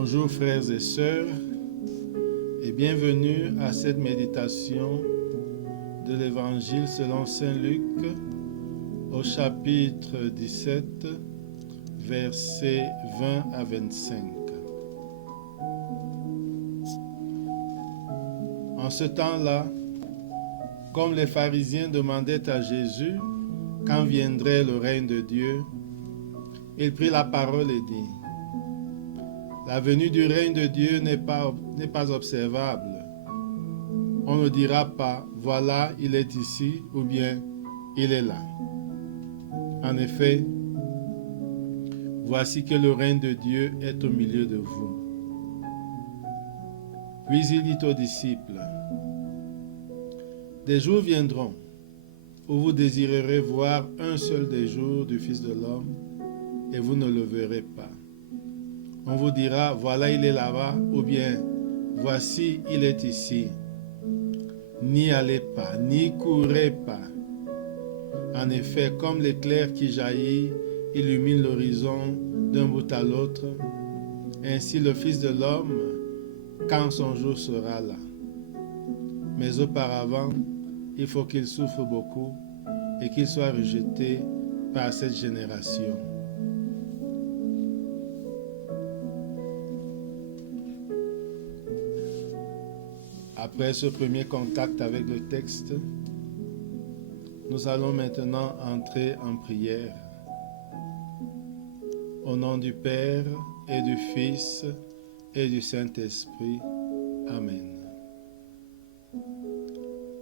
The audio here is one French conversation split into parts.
Bonjour frères et sœurs et bienvenue à cette méditation de l'Évangile selon Saint Luc au chapitre 17, versets 20 à 25. En ce temps-là, comme les pharisiens demandaient à Jésus quand viendrait le règne de Dieu, il prit la parole et dit: la venue du règne de Dieu n'est pas observable. On ne dira pas, voilà, il est ici, ou bien, il est là. En effet, voici que le règne de Dieu est au milieu de vous. Puis il dit aux disciples: des jours viendront où vous désirerez voir un seul des jours du Fils de l'homme, et vous ne le verrez pas. On vous dira, voilà, il est là-bas, ou bien, voici, il est ici. N'y allez pas, n'y courez pas. En effet, comme l'éclair qui jaillit illumine l'horizon d'un bout à l'autre, ainsi le Fils de l'homme, quand son jour sera là. Mais auparavant, il faut qu'il souffre beaucoup et qu'il soit rejeté par cette génération. Après ce premier contact avec le texte, nous allons maintenant entrer en prière. Au nom du Père et du Fils et du Saint-Esprit. Amen.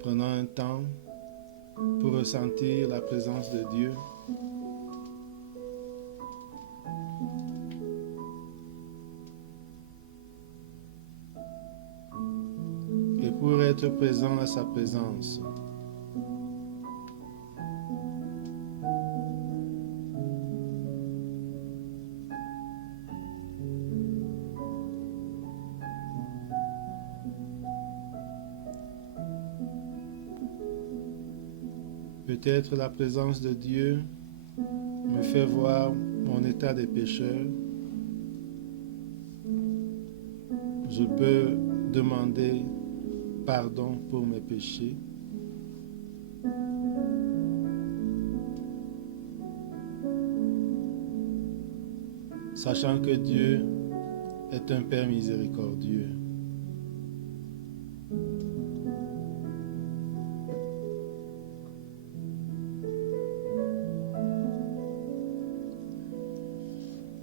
Prenons un temps pour ressentir la présence de Dieu. Et pour être présent à sa présence, peut-être la présence de Dieu me fait voir mon état de pécheur. Je peux demander pardon pour mes péchés. Sachant que Dieu est un Père miséricordieux.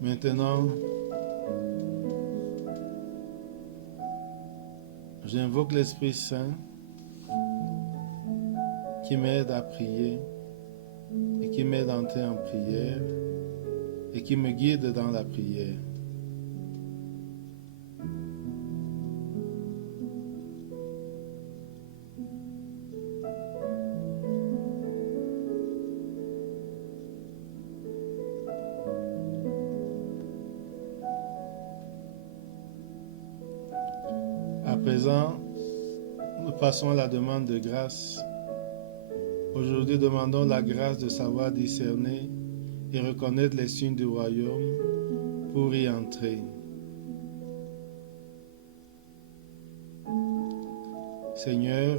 Maintenant, j'invoque l'Esprit Saint qui m'aide à prier et qui m'aide à entrer en prière et qui me guide dans la prière. À présent, nous passons à la demande de grâce. Aujourd'hui, demandons la grâce de savoir discerner et reconnaître les signes du royaume pour y entrer. Seigneur,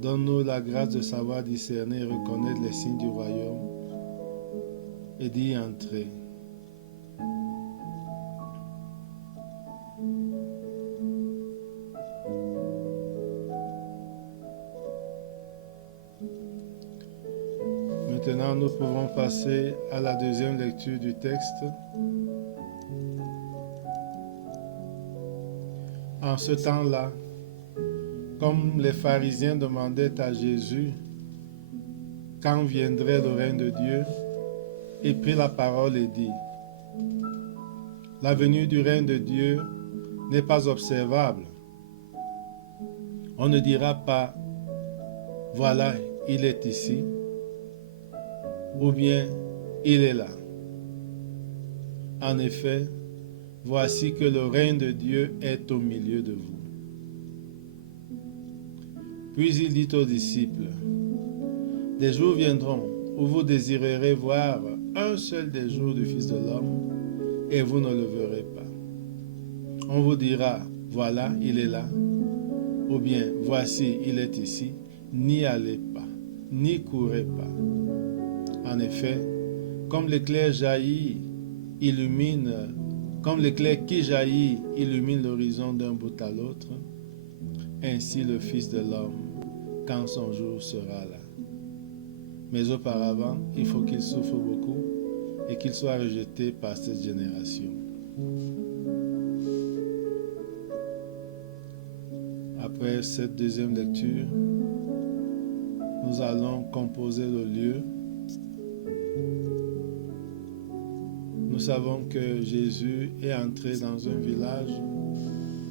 donne-nous la grâce de savoir discerner et reconnaître les signes du royaume et d'y entrer. Maintenant, nous pouvons passer à la deuxième lecture du texte. En ce temps-là, comme les pharisiens demandaient à Jésus quand viendrait le règne de Dieu, il prit la parole et dit: la venue du règne de Dieu n'est pas observable. On ne dira pas, voilà, il est ici, ou bien, il est là. En effet, voici que le règne de Dieu est au milieu de vous. Puis il dit aux disciples: des jours viendront où vous désirerez voir un seul des jours du Fils de l'homme, et vous ne le verrez pas. On vous dira, voilà, il est là, ou bien, voici, il est ici. N'y allez pas, n'y courez pas. En effet, comme l'éclair comme l'éclair qui jaillit illumine l'horizon d'un bout à l'autre, ainsi le Fils de l'homme, quand son jour sera là. Mais auparavant, il faut qu'il souffre beaucoup et qu'il soit rejeté par cette génération. Après cette deuxième lecture, nous allons composer le lieu. Nous savons que Jésus est entré dans un village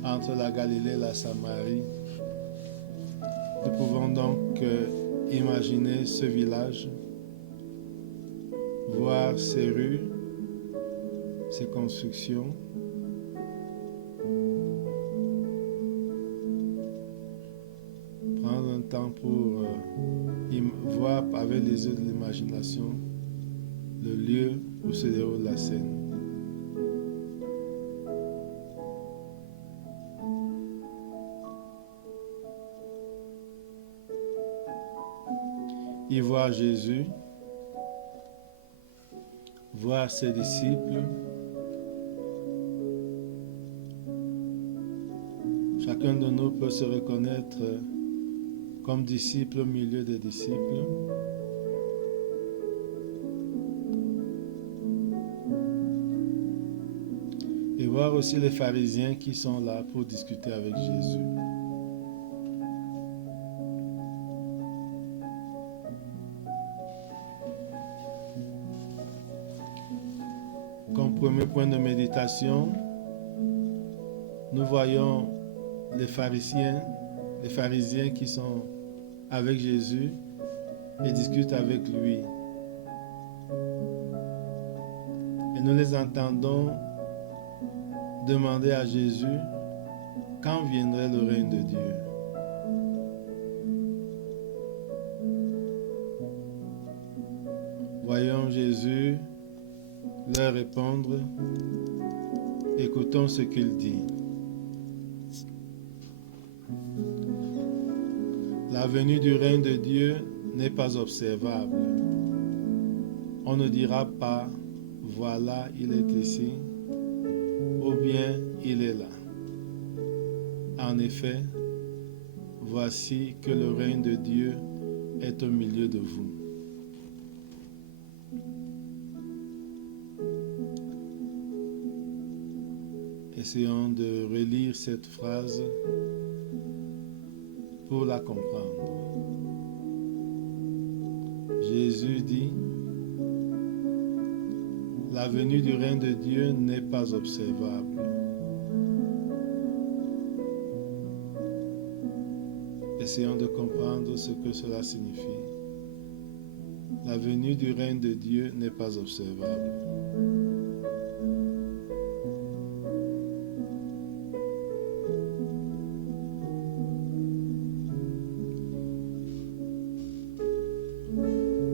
entre la Galilée et la Samarie. Nous pouvons donc imaginer ce village, voir ses rues, ses constructions, prendre un temps pour voir avec les yeux de l'imagination le lieu où se déroule la scène. Y voir Jésus, voir ses disciples. Chacun de nous peut se reconnaître comme disciple au milieu des disciples. Et voir aussi les pharisiens qui sont là pour discuter avec Jésus. Comme premier point de méditation, nous voyons les pharisiens qui sont avec Jésus et discutent avec lui. Et nous les entendons demander à Jésus quand viendrait le règne de Dieu. Voyons Jésus leur répondre. Écoutons ce qu'il dit. La venue du règne de Dieu n'est pas observable. On ne dira pas, voilà, il est ici, ou bien il est là. En effet, voici que le règne de Dieu est au milieu de vous. Essayons de relire cette phrase pour la comprendre. Jésus dit, la venue du règne de Dieu n'est pas observable. Essayons de comprendre ce que cela signifie. La venue du règne de Dieu n'est pas observable.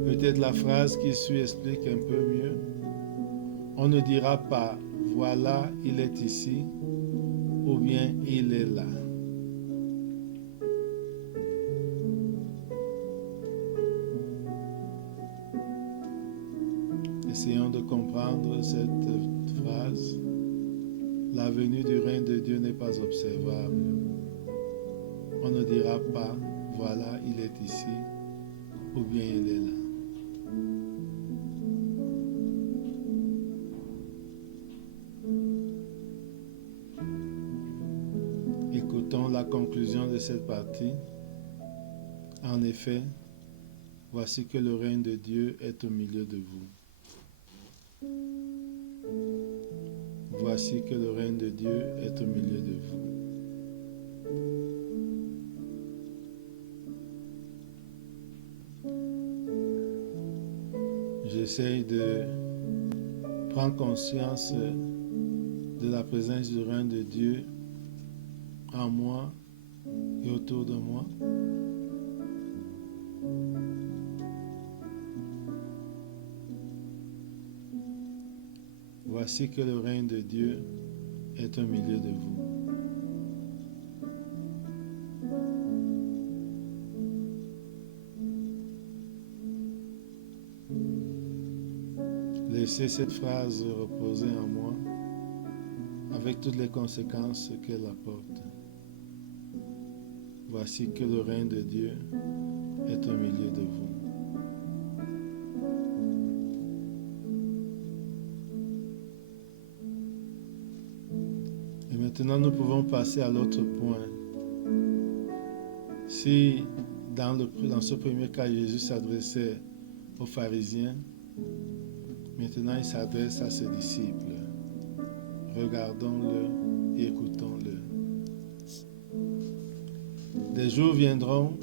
Peut-être la phrase qui suit explique un peu mieux. On ne dira pas, voilà, il est ici, ou bien il est là. Essayons de comprendre cette phrase. La venue du règne de Dieu n'est pas observable. On ne dira pas, voilà, il est ici, ou bien il est là. Écoutons la conclusion de cette partie. En effet, voici que le règne de Dieu est au milieu de vous. Voici que le règne de Dieu est au milieu de vous. J'essaye de prendre conscience de la présence du règne de Dieu en moi et autour de moi. Voici que le règne de Dieu est au milieu de vous. Laissez cette phrase reposer en moi avec toutes les conséquences qu'elle apporte. Voici que le règne de Dieu est au milieu de vous. Et maintenant, nous pouvons passer à l'autre point. Si dans ce premier cas, Jésus s'adressait aux pharisiens, maintenant il s'adresse à ses disciples. Regardons-le et écoutons-le. Des jours viendront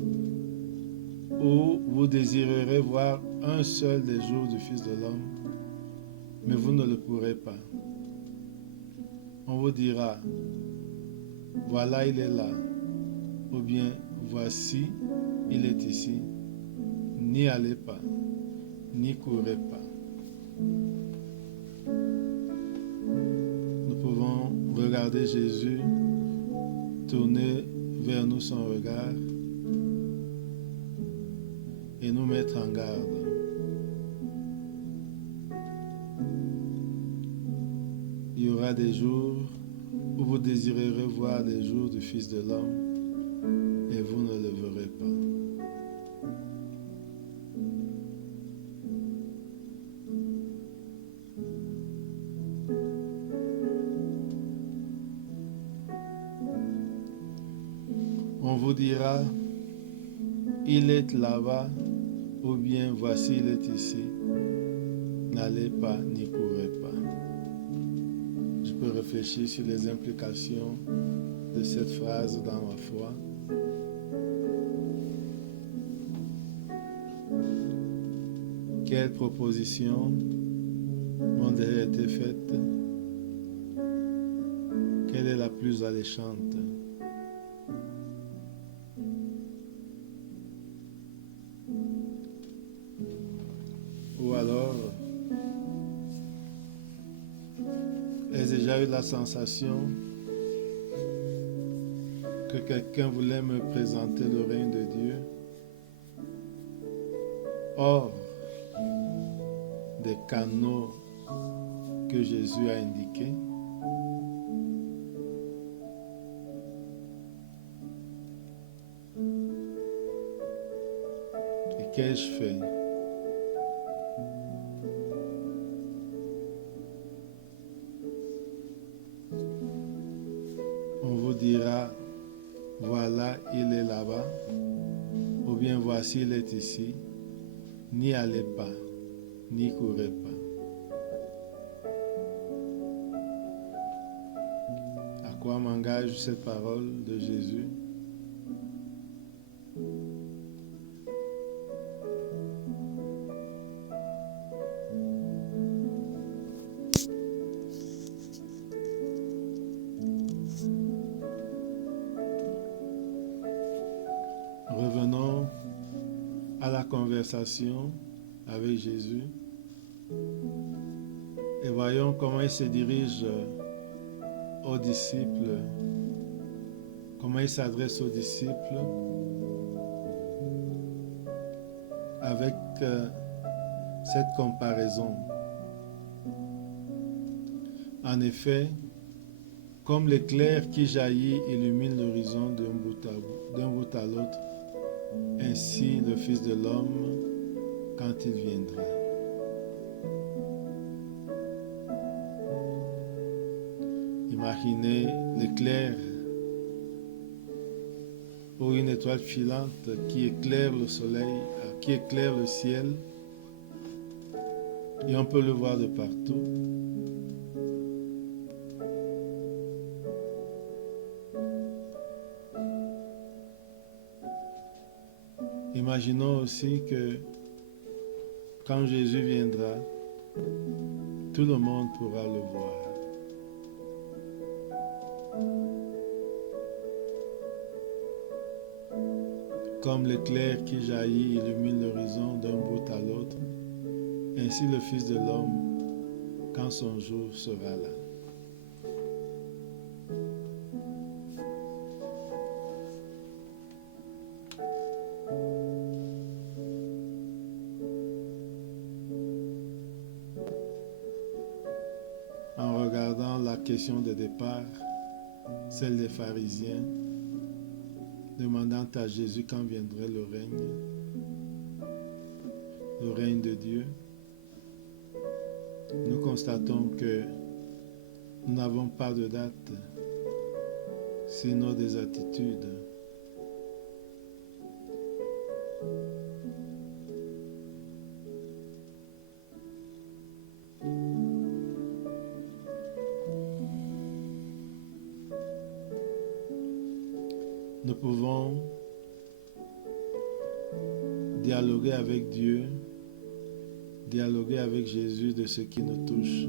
où vous désirerez voir un seul des jours du Fils de l'homme, mais vous ne le pourrez pas. On vous dira, voilà, il est là, ou bien, voici, il est ici. N'y allez pas, n'y courez pas. Nous pouvons regarder Jésus, tourner vers nous son regard et nous mettre en garde. Il y aura des jours où vous désirerez voir les jours du Fils de l'homme et vous ne le verrez pas. On vous dira, il est là-bas, ou bien voici, il est ici. N'allez pas, n'y courez pas. Je peux réfléchir sur les implications de cette phrase dans ma foi. Quelles propositions m'ont déjà été faites? Quelle est la plus alléchante? Ou alors, ai-je déjà eu la sensation que quelqu'un voulait me présenter le règne de Dieu hors des canaux que Jésus a indiqués? Et qu'ai-je fait? On vous dira, voilà, il est là-bas, ou bien voici, il est ici. N'y allez pas, n'y courez pas. À quoi m'engage cette parole de Jésus? Revenons à la conversation avec Jésus et voyons comment il se dirige aux disciples, comment il s'adresse aux disciples avec cette comparaison. En effet, comme l'éclair qui jaillit illumine l'horizon d'un bout à l'autre, ainsi le Fils de l'homme quand il viendra. Imaginez l'éclair ou une étoile filante qui éclaire le soleil, qui éclaire le ciel, et on peut le voir de partout. Imaginons aussi que quand Jésus viendra, tout le monde pourra le voir. Comme l'éclair qui jaillit illumine l'horizon d'un bout à l'autre, ainsi le Fils de l'homme, quand son jour sera là. En regardant la question de départ, celle des pharisiens, demandant à Jésus quand viendrait le règne de Dieu, nous constatons que nous n'avons pas de date, sinon des attitudes. Nous pouvons dialoguer avec Dieu, dialoguer avec Jésus de ce qui nous touche.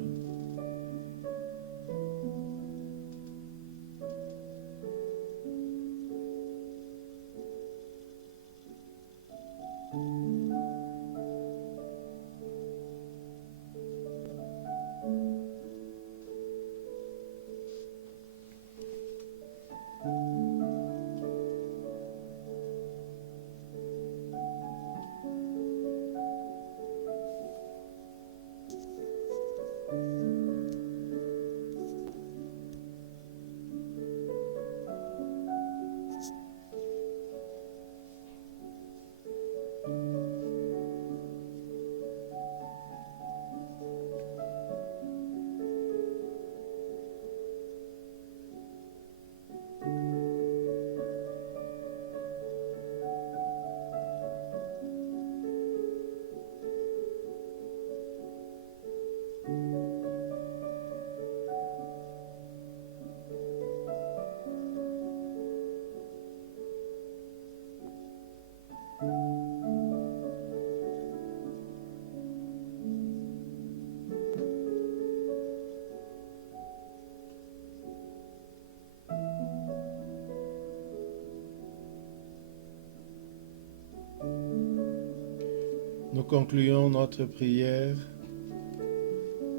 Nous concluons notre prière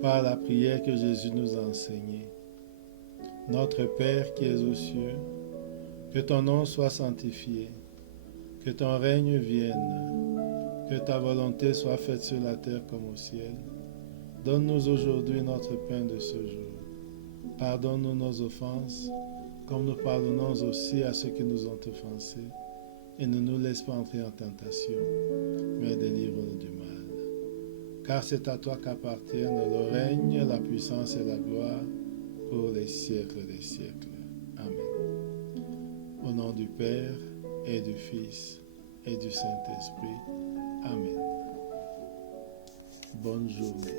par la prière que Jésus nous a enseignée. Notre Père qui es aux cieux, que ton nom soit sanctifié, que ton règne vienne, que ta volonté soit faite sur la terre comme au ciel. Donne-nous aujourd'hui notre pain de ce jour. Pardonne-nous nos offenses, comme nous pardonnons aussi à ceux qui nous ont offensés. Et ne nous laisse pas entrer en tentation, mais délivre-nous du mal. Car c'est à toi qu'appartiennent le règne, la puissance et la gloire pour les siècles des siècles. Amen. Au nom du Père et du Fils et du Saint-Esprit. Amen. Bonne journée.